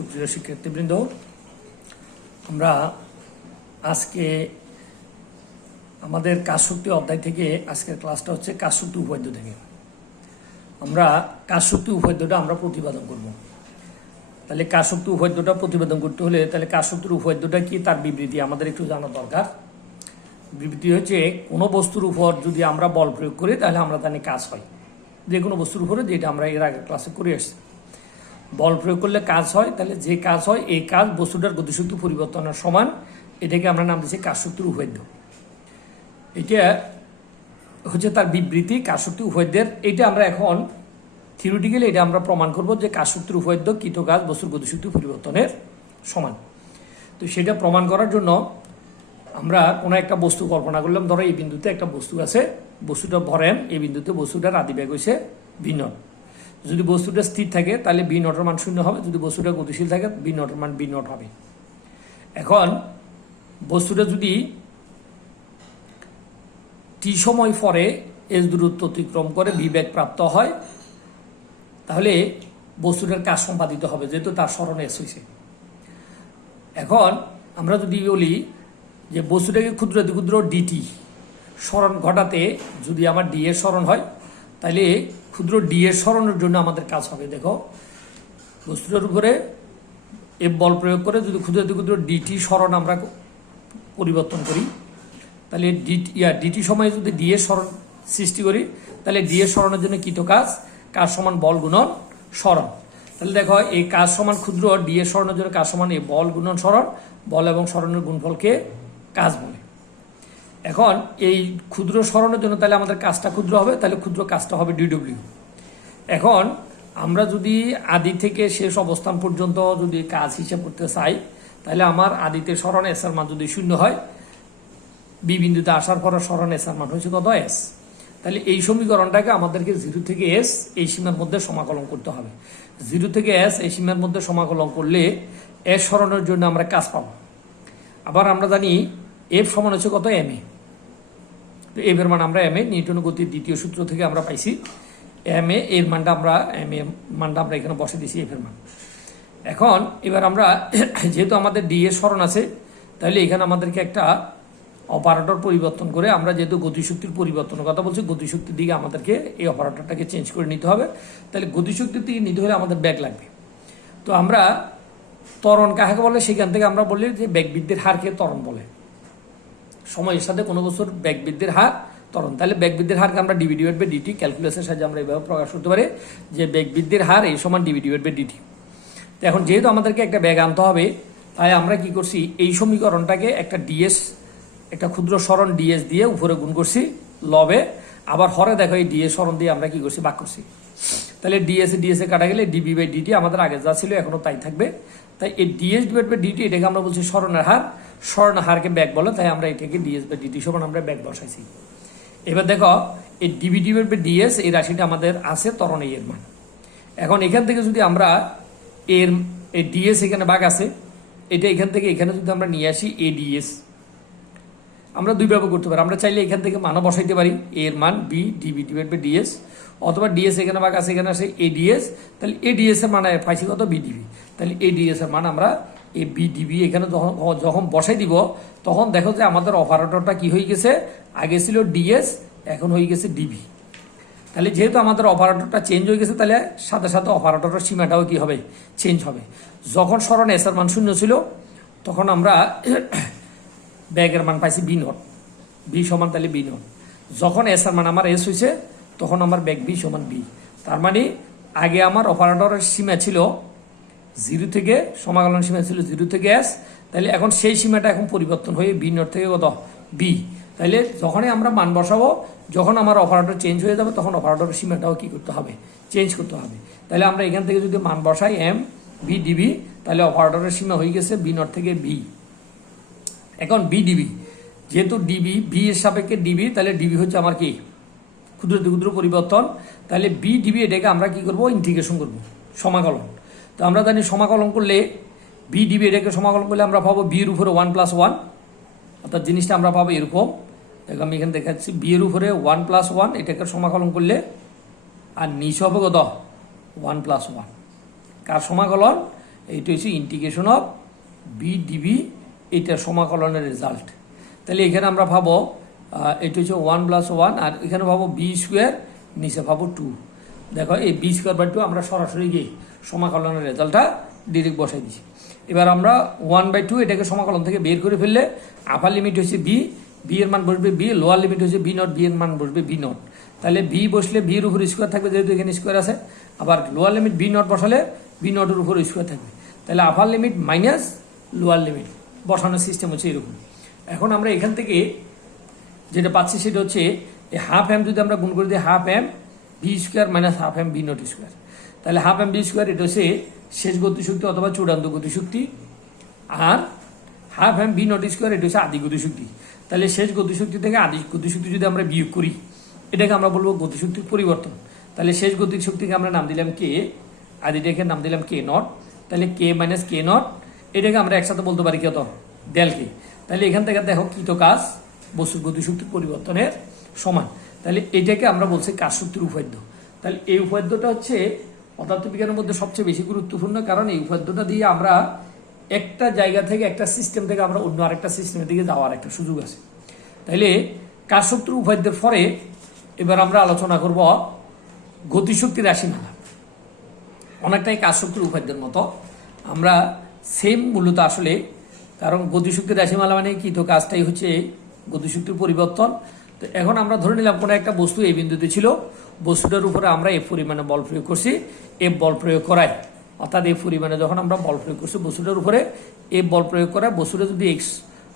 সুপ্রিয় শিক্ষার্থীবৃন্দ, আমরা আজকে আমাদের কাজশক্তি অধ্যায় থেকে আজকের ক্লাসটা হচ্ছে কাজশক্তি উপপাদ্য থেকে। আমরা কাজশক্তি উপপাদ্যটা আমরা প্রতিপাদন করব। তাহলে কাজশক্তি উপপাদ্যটা প্রতিপাদন করতে হলে তাহলে কাজশক্তির উপপাদ্যটা কি তার বিবৃতি আমাদের একটু জানা দরকার। বিবৃতি হচ্ছে কোনো বস্তুর উপর যদি আমরা বল প্রয়োগ করি তাহলে আমরা জানি কাজ হয়, যে কোনো বস্তুর উপরে, যেটা আমরা এর আগের ক্লাসে করে আসছি। বল প্রয়োগ করলে কাজ হয়, তাহলে যে কাজ হয় এই কাজ বস্তুটার গতিশক্তি পরিবর্তনের সমান, এটাকে আমরা নাম দিচ্ছি কাজশক্তির উপপাদ্য। এটা হচ্ছে তার বিবৃতি কাজশক্তি উপপাদ্যের। এটা আমরা এখন থিওরিটিক্যালি এটা আমরা প্রমাণ করব যে কাজশক্তির উপপাদ্য কৃত কাজ বস্তুর গতিশক্তি পরিবর্তনের সমান। তো সেটা প্রমাণ করার জন্য আমরা কোনো একটা বস্তু কল্পনা করলাম। ধরো এই বিন্দুতে একটা বস্তু আছে, বস্তুটা ভরেন, এই বিন্দুতে বস্তুটার আদিবেগ হয়েছে ভি নট। যদি বস্তুটা স্থির থাকে তাহলে বি নটের মান 0 হবে, যদি বস্তুটা গতিশীল থাকে বি নটের মান বি নট হবে। এখন বস্তুটা যদি টি সময় পরে এস দূরত্ব অতিক্রম করে ভি বেগ প্রাপ্ত হয়, তাহলে বস্তুটার কাজ সম্পাদিত হবে, যেহেতু তার স্মরণ এস হয়েছে। এখন আমরা যদি বলি যে বস্তুটাকে ক্ষুদ্র ক্ষুদ্র ডিটি স্মরণ ঘটাতে যদি আমার ডি এর স্মরণ হয়, তাহলে ক্ষুদ্র ডি এর স্মরণের জন্য আমাদের কাজ হবে। দেখো, বস্তুটার উপরে এফ বল প্রয়োগ করে যদি ক্ষুদ্র ক্ষুদ্র ডিটি স্মরণ আমরা পরিবর্তন করি, তাহলে ডিটি সময়ে যদি ডি এর স্মরণ সৃষ্টি করি, তাহলে ডি এর স্মরণের জন্য কৃত কাজ সমান বল গুণন স্মরণ। তাহলে দেখো, এই কাজ সমান ক্ষুদ্র ডি এর স্মরণের জন্য কাজ সমান এই বল গুণন স্মরণ। বল এবং স্মরণের গুণফলকে কাজ বলে। এখন এই ক্ষুদ্র স্মরণের জন্য তাহলে আমাদের কাজটা ক্ষুদ্র হবে, তাহলে ক্ষুদ্র কাজটা হবে ডিডব্লিউ। এখন আমরা যদি আদি থেকে শেষ অবস্থান পর্যন্ত যদি কাজ হিসাব করতে চাই, তাহলে আমার আদিতে স্মরণ এস এর মান যদি 0 হয়, বি বিন্দুতে আসার পর স্মরণ এস এর মান হয়েছে কত, এস। তাহলে এই সমীকরণটাকে আমাদেরকে 0 থেকে এস এই সীমার মধ্যে সমাকলন করতে হবে। 0 থেকে এস এই সীমার মধ্যে সমাকলন করলে এস স্মরণের জন্য আমরা কাজ পাবো। আবার আমরা জানি এফ সমান হচ্ছে কত, এম এ। তো এফ এর মান আমরা এম এ নিউটনের গতির দ্বিতীয় সূত্র থেকে আমরা পাইছি। এম এ এর মানটা আমরা এখানে বসে দিছি এফ এর মান। এখন এবার আমরা যেহেতু আমাদের ডি এর স্মরণ আছে, তাহলে এখানে আমাদেরকে একটা অপারেটর পরিবর্তন করে, আমরা যেহেতু গতিশক্তির পরিবর্তনের কথা বলছি, গতিশক্তির দিকে আমাদেরকে এই অপারেটরটাকে চেঞ্জ করে নিতে হবে। তাহলে গতিশক্তির দিকে নিতে হলে আমাদের ব্যাগ লাগবে। তো আমরা ত্বরণ কাকে বলে, সেখান থেকে আমরা বলি যে বেগ বৃদ্ধির হারকে ত্বরণ বলে। সময়ের সাথে কোনো বস্তুর বেগ বৃদ্ধির হার ত্বরণ। তাহলে বেগ বৃদ্ধির হারকে আমরা ডিভি ডিভাইড বাই ডিটি ক্যালকুলেশনের সাহায্যে আমরা এইভাবে প্রকাশ করতে পারি যে বেগ বৃদ্ধির হার এই সমান ডিভি ডিভাইড বাই ডিটি। তো এখন যেহেতু আমাদেরকে একটা বেগ আনতে হবে, তাই আমরা কি করছি, এই সমীকরণটাকে একটা ডিএস, একটা ক্ষুদ্র স্মরণ ডিএস দিয়ে উপরে গুণ করছি লবে, আবার হরে দেখো এই ডিএস স্মরণ দিয়ে আমরা কি করছি, ভাগ করছি। তাহলে ডিএস এ কাটা গেলে ডিবি বাই ডিটি আমাদের আগে যা ছিল এখনো তাই থাকবে। তাই এই ডিএস ডিভাইড বাই ডিটি এটাকে আমরা বলছি স্মরণের হার, স্মরণের হারকে ব্যাগ বলে, তাই আমরা এটাকে ডিএস বাই ডিটি সমান আমরা ব্যাগ বসাইছি। এবার দেখো, এই ডিবি ডিভাইড বাই ডিএস এই রাশিটা আমাদের আছে ত্বরণ এর মান। এখন এখান থেকে যদি আমরা এর এই ডিএস এখানে ভাগ আছে, এটা এখান থেকে এখানে যদি আমরা নিয়ে আসি এ ডিএস, আমরা দুই ভাবে করতে পারি। আমরা চাইলে এখান থেকে মানও বসাইতে পারি, এর মান B DB divide by DS, অথবা ডিএস এখানে ভাগ আছে, এখানে আসে এ ডিএস, তাহলে এ ডিএস এর মান পাইছি কত, বি ডিবি। তাহলে এ ডিএস এর মান আমরা এই বি ডিবি এখানে যখন বসাই দিব, তখন দেখো যে আমাদের অপারেটরটা কি হয়ে গেছে, আগে ছিল ডিএস, এখন হয়ে গেছে ডিবি। তাহলে যেহেতু আমাদের অপারেটরটা চেঞ্জ হয়ে গেছে, তাহলে সাথে সাথে অপারেটরের সীমাটাও কি হবে, চেঞ্জ হবে। যখন স্মরণ এস এর মান 0 ছিল, তখন আমরা ব্যাগের মান পাইছি বি নট, বি সমান তাহলে বি নট। যখন এস এর মান আমার এস হয়েছে, তখন আমার ব্যাগ বি সমান বি। তার মানে আগে আমার অপারেটরের সীমা ছিল 0 থেকে, সমাকলন সীমা ছিল 0 থেকে এস, তাহলে এখন সেই সীমাটা এখন পরিবর্তন হয়ে বি নট থেকে কত, বি। তাহলে যখনই আমরা মান বসাবো, যখন আমার অপারেটর চেঞ্জ হয়ে যাবে, তখন অপারেটরের সীমাটাও কি করতে হবে, চেঞ্জ করতে হবে। তাহলে আমরা এখান থেকে যদি মান বসাই এম বি ডিবি, তাহলে অপারেটরের সীমা হয়ে গেছে বি নট থেকে বি। এখন বি ডিবি, যেহেতু ডিবি বি এর সাপেক্ষে ডিবি, তাহলে ডিবি হচ্ছে আমার কি, ক্ষুদ্র ক্ষুদ্র পরিবর্তন। তাহলে বি ডিবি এটাকে আমরা কি করব, ইন্টিগ্রেশন করব, সমাকলন। তো আমরা জানি সমাকলন করলে বি ডিবি এটাকে সমাকলন করলে আমরা পাবো বি এর উপরে 1+1, অর্থাৎ জিনিসটা আমরা পাবো এরকম। দেখো আমি এখানে দেখাচ্ছি, বি এর উপরে 1+1, এটাকে সমাকলন করলে আর নিচে হবে কত, 1+1। কার সমাকলন, এইটা হচ্ছে ইন্টিগ্রেশন অফ বি ডিবি, এইটার সমাকলনের রেজাল্ট। তাহলে এখানে আমরা ভাবো এটা হচ্ছে 1 + 1, আর এখানে ভাবো বি স্কোয়ার, নিচে ভাবো 2। দেখো এই বি স্কোয়ার বাই 2 আমরা সরাসরি গিয়ে সমাকলনের রেজাল্টটা ডিরেক্ট বসাই দিচ্ছি। এবার আমরা 1/2 এটাকে সমাকলন থেকে বের করে ফেললে আপার লিমিট হচ্ছে বি, বি এর মান বসবে বি, লোয়ার লিমিট হচ্ছে বি নট, বি এর মান বসবে বি নট। তাহলে বি বসলে বির উপর স্কোয়ার থাকবে, যেহেতু এখানে স্কোয়ার আছে। আবার লোয়ার লিমিট বি নট বসালে বি নটের উপর স্কোয়ার থাকবে। তাহলে আপার লিমিট মাইনাস লোয়ার লিমিট বসানোর সিস্টেম হচ্ছে এরকম। এখন আমরা এখান থেকে যেটা পাচ্ছি সেটা হচ্ছে এই হাফ এম যদি আমরা গুণ করে দিই half M B square minus half M V not square, তাহলে হাফ এম বি স্কোয়ার এটা হচ্ছে শেষ গতিশক্তি অথবা চূড়ান্ত গতিশক্তি, আর half M V not square এটা হচ্ছে আদি গতিশক্তি। তাহলে শেষ গতিশক্তি থেকে আদি গতিশক্তি যদি আমরা বিয়োগ করি, এটাকে আমরা বলবো গতিশক্তির পরিবর্তন। তাহলে শেষ গতিশক্তিকে আমরা নাম দিলাম কে, আদিটাকে নাম দিলাম কে নট। তাহলে কে মাইনাস কে নট, এটাকে আমরা একসাথে বলতে পারি কত, ডেল কে। তাহলে এখান থেকে দেখো কৃত কাজ বস্তুর গতিশক্তির পরিবর্তনের সমান। তাহলে এটাকে আমরা বলছি কাজ শক্তির উপাদ্য। তাহলে এই উপাদ্যটা হচ্ছে পদার্থবিজ্ঞানের মধ্যে সবচেয়ে বেশি গুরুত্বপূর্ণ, কারণ এই উপাদ্যটা দিয়ে আমরা একটা জায়গা থেকে, একটা সিস্টেম থেকে আমরা অন্য আরেকটা সিস্টেমের দিকে যাওয়ার একটা সুযোগ আছে। তাইলে কাজ শক্তির উপাদ্যের পরে এবার আমরা আলোচনা করব গতিশক্তির রাশিমালা। অনেকটাই কাজ শক্তির উপাদ্যের মতো, আমরা সেম মূলত আসলে, কারণ গতিশক্তির রাশিমালা মানে কি, তো কাজটাই হচ্ছে গতিশক্তির পরিবর্তন। তো এখন আমরা ধরে নিলাম কোনো একটা বস্তু এই বিন্দুতে ছিল, বস্তুটার উপরে আমরা এফ পরিমাণে বল প্রয়োগ করছি, এফ বল প্রয়োগ করায়, অর্থাৎ এফ পরিমাণে যখন আমরা বল প্রয়োগ করছি বস্তুটার উপরে এফ বল প্রয়োগ করায়, বস্তুটা যদি এক্স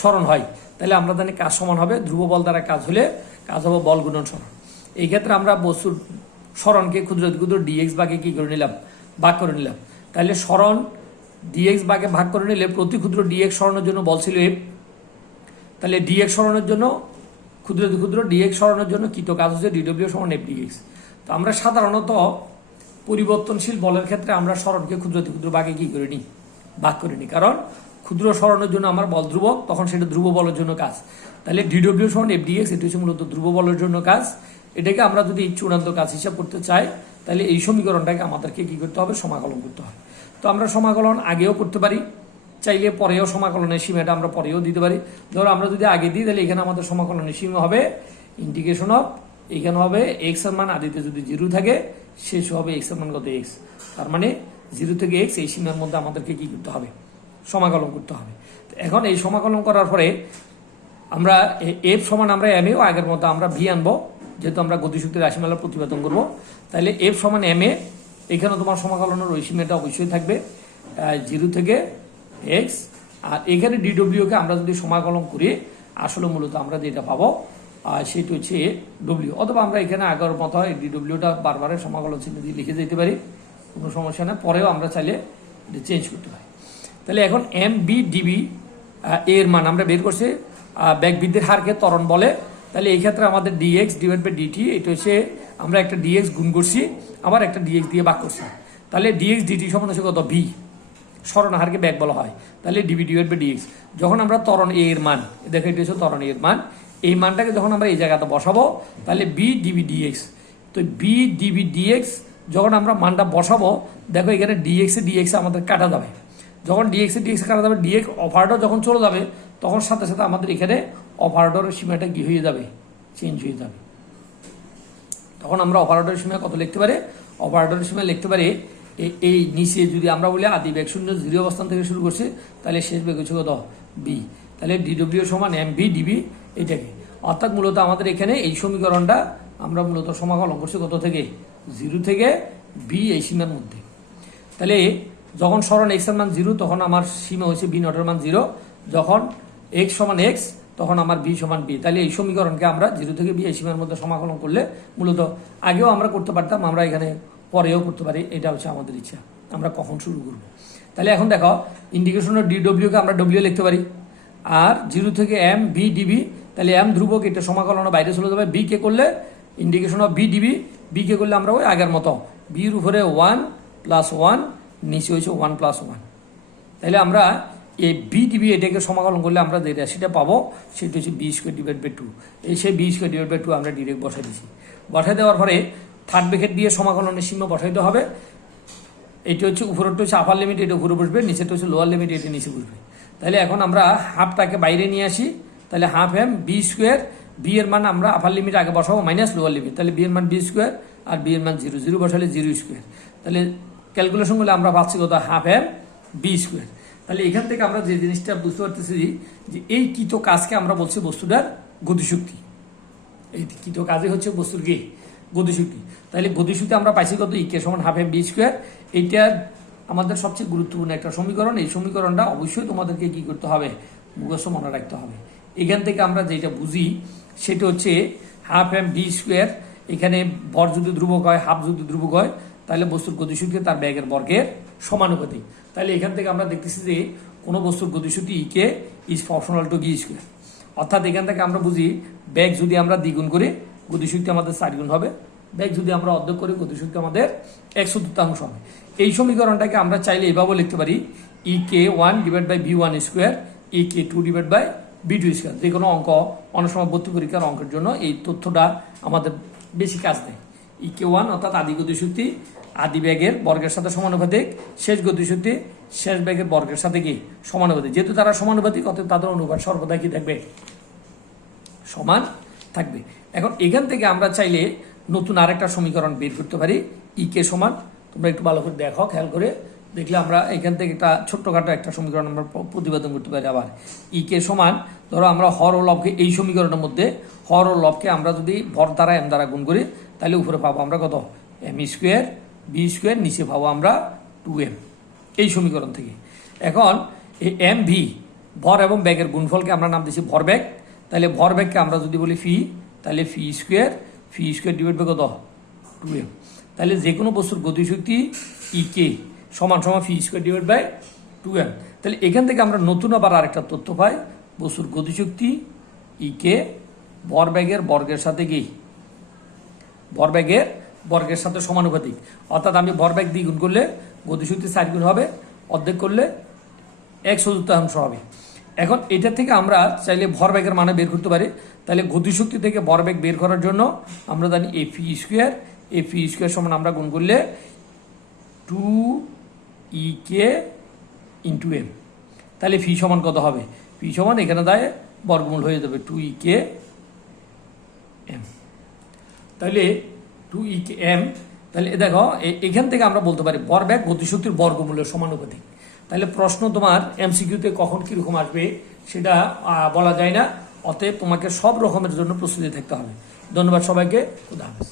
সরণ হয় তাহলে আমরা জানি কাজ সমান হবে ধ্রুব বল দ্বারা কাজ হলে কাজ হবে বল গুণন সরণ। এই ক্ষেত্রে আমরা বস্তুর সরণকে ক্ষুদ্র ক্ষুদ্র ডিএক্স ভাগে কি করে নিলাম, ভাগ করে নিলাম। তাহলে সরণ ডিএক্স ভাগে ভাগ করে নিলে প্রতি ক্ষুদ্র ডিএক্স সরণের জন্য বল ছিল এফ। তাহলে ডিএক্স সরণের জন্য ক্ষুদ্র ক্ষুদ্র ডিএক্স সরানোর জন্য কৃত কাজ হচ্ছে ডিডব্লিউ সমান এফ ডিএক্স। তো আমরা সাধারণত পরিবর্তনশীল বলের ক্ষেত্রে আমরা সরণকে ক্ষুদ্র ক্ষুদ্র ভাগে কি করে নিই, ভাগ করে নিই, কারণ ক্ষুদ্র সরণের জন্য আমার বল ধ্রুবক, তখন সেটা ধ্রুব বলের জন্য কাজ। তাহলে ডিডব্লিউ সমান এফ ডিএক্স, এটি হচ্ছে মূলত ধ্রুব বলের জন্য কাজ। এটাকে আমরা যদি চূড়ান্ত কাজ হিসাব করতে চাই তাহলে এই সমীকরণটাকে আমাদেরকে কি করতে হবে, সমাকলন করতে হবে। তো আমরা সমাকলন আগেও করতে পারি, চাইলে পরেও সমাকলনের সীমাটা আমরা পরেও দিতে পারি। ধরো আমরা যদি আগে দিই তাহলে এখানে আমাদের সমাকলনের সীমা হবে ইন্টিগ্রেশন অফ, এখানে হবে এক্স এর মান আদিতে যদি 0 থাকে, শেষ হবে এক্স এর মান কত এক্স, তার মানে 0 থেকে এক্স, এই সীমার মধ্যে আমাদেরকে কি করতে হবে, সমাকলন করতে হবে। এখন এই সমাকলন করার পরে আমরা এফ সমান আমরা এম এও আগের মতো আমরা ভি আনবো, যেহেতু আমরা গতিশক্তির রাশিমালা প্রতিপাদন করবো। তাহলে এফ সমান এম এ, এখানে তোমার সমাকলনের ওই সীমাটা অবশ্যই থাকবে 0 থেকে এক্স, আর এখানে ডিডব্লিউকে আমরা যদি সমাকলন করি আসলে মূলত আমরা যেটা পাবো সেটা হচ্ছে ডব্লিউ, অথবা আমরা এখানে আগের মতো ডিডব্লিউটা বারবারের সমাকলন চিহ্ন দিয়ে লিখে যেতে পারি, কোনো সমস্যা না, পরেও আমরা চাইলে চেঞ্জ করতে পারি। তাহলে এখন এম বি ডিবি এর মান আমরা বের করছি ব্যাকবৃদ্ধির হারকে ত্বরণ বলে। তাহলে এই ক্ষেত্রে আমাদের ডিএক্স ডিভাইড বাই ডিটি, এটা হচ্ছে আমরা একটা ডিএক্স গুণ করছি, আবার একটা ডিএক্স দিয়ে ভাগ করছি। তাহলে ডিএক্স ডিটি সমান হচ্ছে কত, ভি, সরণ হারকে ব্যাক বলা হয়। তাহলে ডিবি ডিভাইড বাই ডিএক্স, যখন আমরা ত্বরণ এ এর মান, দেখো এটা হচ্ছে ত্বরণ এর মান, এই মানটাকে যখন আমরা এই জায়গাতে বসাবো তাহলে বি ডিবি ডিএক্স, তো বি ডিবি ডিএক্স যখন আমরা মানটা বসাবো, দেখো এখানে ডিএক্স আমাদের কাটা যাবে। যখন ডিএক্স কাটা যাবে, ডিএক্স অপারেটর যখন চলে যাবে, তখন সাথে সাথে আমাদের এখানে অপারেটরের সীমাটা কি হয়ে যাবে, চেঞ্জ হয়ে যাবে। তখন আমরা অপারেটরের সীমা কত লিখতে পারি, অপারেটরের সীমা লিখতে পারি এই নিচে যদি আমরা বলি আদি বেগ 0 অবস্থান থেকে শুরু করছি, তাহলে শেষ বেগ হচ্ছে কত, বি। তাহলে ডিডব্লিউ সমান এম বি ডিবি, এটাকে অর্থাৎ মূলত আমাদের এখানে এই সমীকরণটা আমরা মূলত সমাকলন করছি কত থেকে, 0 থেকে বি এই সীমার মধ্যে। তাহলে যখন সরণ এক্স এর মান 0 তখন আমার সীমা হচ্ছে বি নটের মান 0, যখন এক্স সমান এক্স তখন আমার বি সমান বি। তাহলে এই সমীকরণকে আমরা 0 থেকে বি এই সীমার মধ্যে সমাকলন করলে মূলত আগেও আমরা করতে পারতাম, আমরা এখানে পরেও করতে পারি, এটা হচ্ছে আমাদের ইচ্ছা আমরা কখন শুরু করব। তাহলে এখন দেখো ইন্টিগ্রেশন অফ ডিডব্লিউকে আমরা ডব্লিউ লিখতে পারি, আর 0 থেকে এম বি ডিবি, তাহলে এম ধ্রুবক, এটা সমাকলনের বাইরে চলে যাবে, বি কে করলে integration of V dv, V কে করলে আমরা ওই আগের মতো বির উপরে 1 + 1, নিচে হয়েছে 1 + 1। তাহলে আমরা এই বি ডিবি এটাকে সমাকলন করলে আমরা যে রাশিটা পাবো সেটা হচ্ছে বি স্কোয়ার ডিভাইড বাই 2। এই সেই বি স্কোয়ার ডিভাইড বাই 2 আমরা ডিরেক্ট বসাই দিচ্ছি। বসাই দেওয়ার পরে থার্ড ব্র্যাকেট দিয়ে সমাকলনের সীমা বসাইতে হবে। এটা হচ্ছে উপরেরটা হচ্ছে আপার লিমিট, এটা উপরে বসবে, নিচেরটা হচ্ছে লোয়ার লিমিট, এটা নিচে বসবে। তাহলে এখন আমরা হাফটাকে বাইরে নিয়ে আসি, তাহলে half M B square, B এর মান আমরা আপার লিমিট আগে বসাবো মাইনাস লোয়ার লিমিট, তাহলে বি এর মান বি স্কোয়ার আর বি এর মান 0, 0 বসালে 0 স্কোয়ার, তাহলে ক্যালকুলেশন করলে আমরা পাচ্ছি কত, হাফ এম বি স্কোয়ার। তাহলে এখান থেকে আমরা যে জিনিসটা বুঝতে পারতেছি যে এই কৃত কাজকে আমরা বলছি বস্তুটার গতিশক্তি। এই কৃত কাজে হচ্ছে বস্তুর কি গতিশক্তি। তাহলে গতিশক্তি আমরা পাইছি কত, ইকে সমান হাফ এম বি স্কোয়ার। এইটা আমাদের সবচেয়ে গুরুত্বপূর্ণ একটা সমীকরণ। এই সমীকরণটা অবশ্যই তোমাদেরকে কি করতে হবে, মুখস্থ মনে রাখতে হবে। এখান থেকে আমরা যেটা বুঝি সেটা হচ্ছে হাফ এম বি স্কোয়ার, এখানে ভর যদি ধ্রুবক হয়, হাফ যদি ধ্রুবক হয়, তাহলে বস্তুর গতিশক্তি তার ব্যাগের বর্গের সমানুপাতিক। তাহলে এখান থেকে আমরা দেখতেছি যে কোনো বস্তুর গতিশক্তি E K is proportional to V square. অর্থাৎ এখান থেকে আমরা বুঝি ব্যাগ যদি আমরা দ্বিগুণ করি গতিশক্তি আমাদের 4 গুণ হবে, ব্যাগ যদি আমরা অর্ধেক করি গতিশক্তি আমাদের 1/4 হবে। এই সমীকরণটাকে আমরা চাইলে এভাবে লিখতে পারি, EK1 divide by B1 square EK2 divide by B2 square. যে কোনো অঙ্ক, অনেক সময় ভর্তি পরীক্ষার অঙ্কের জন্য এই তথ্যটা আমাদের বেশি কাজ দেয়। EK1 অর্থাৎ আদি গতিশক্তি আদি ব্যাগের বর্গের সাথে সমানুপাতিক, শেষ গতিশক্তি শেষ ব্যাগের বর্গের সাথে কি সমানুপাতিক। যেহেতু তারা সমানুপাতিক অর্থাৎ তাদের অনুপাত সর্বদা কি থাকবে, সমান থাকবে। এখন এখান থেকে আমরা চাইলে নতুন আরেকটা সমীকরণ বের করতে পারি, ইকে সমান, তোমরা একটু ভালো করে দেখো, খেয়াল করে দেখলে আমরা এখান থেকে একটা ছোট্টখাটো একটা সমীকরণ আমরা প্রতিপাদন করতে পারি। আবার ইকে সমান, ধরো আমরা হর ও লবকে, এই সমীকরণের মধ্যে হর ও লবকে আমরা যদি ভর দ্বারা এম দ্বারা গুণ করি, তাহলে উপরে পাবো আমরা কত, এম স্কোয়ার বি স্কোয়ার, নিচে পাবো আমরা 2m এই সমীকরণ থেকে। এখন এই এম ভি ভর এবং ব্যাগের গুণফলকে আমরা নাম দিচ্ছি ভর ব্যাগ। তাহলে ভর ব্যাগকে আমরা যদি বলি ফি, তাহলে ফি স্কোয়ার ডিভাইড বাই কত, 2m। তাহলে যে কোনো বস্তুর গতিশক্তি ইকে সমান সমান ফি স্কোয়ার ডিভাইড বাই 2m। তাহলে এখান থেকে আমরা নতুন আবার আরেকটা তথ্য পাই, বস্তুর গতিশক্তি ইকে ভর ব্যাগের বর্গের সাথে কি, ভর ব্যাগের বর্গের সাথে সমানুপাতিক। অর্থাৎ আমি ভর ব্যাগ দ্বিগুণ করলে গতিশক্তি 4 গুণ হবে, অর্ধেক করলে 1/4 হবে। এখন এটা থেকে আমরা চাইলে ভর ব্যাগের মানে বের করতে পারি। তাহলে গতিশক্তি থেকে ভর ব্যাগ বের করার জন্য আমরা জানি এফি স্কোয়ার সমান আমরা গুণ করলে 2ek ইন্টু এম। তাহলে ফি সমান কত হবে, ফি সমান এখানে দায় বর্গমূল হয়ে যাবে 2ek এম। তাহলে 2ek এম, তাহলে দেখো এখান থেকে আমরা বলতে পারি ভর ব্যাগ গতিশক্তির বর্গমূলের সমানুপাতিক। তাহলে প্রশ্ন তোমার এমসিকিউতে কখন কিরকম আসবে সেটা বলা যায় না, অতএব তোমাকে সব রকমের জন্য প্রস্তুতি থাকতে হবে। ধন্যবাদ সবাইকে, খুদা হাফেজ।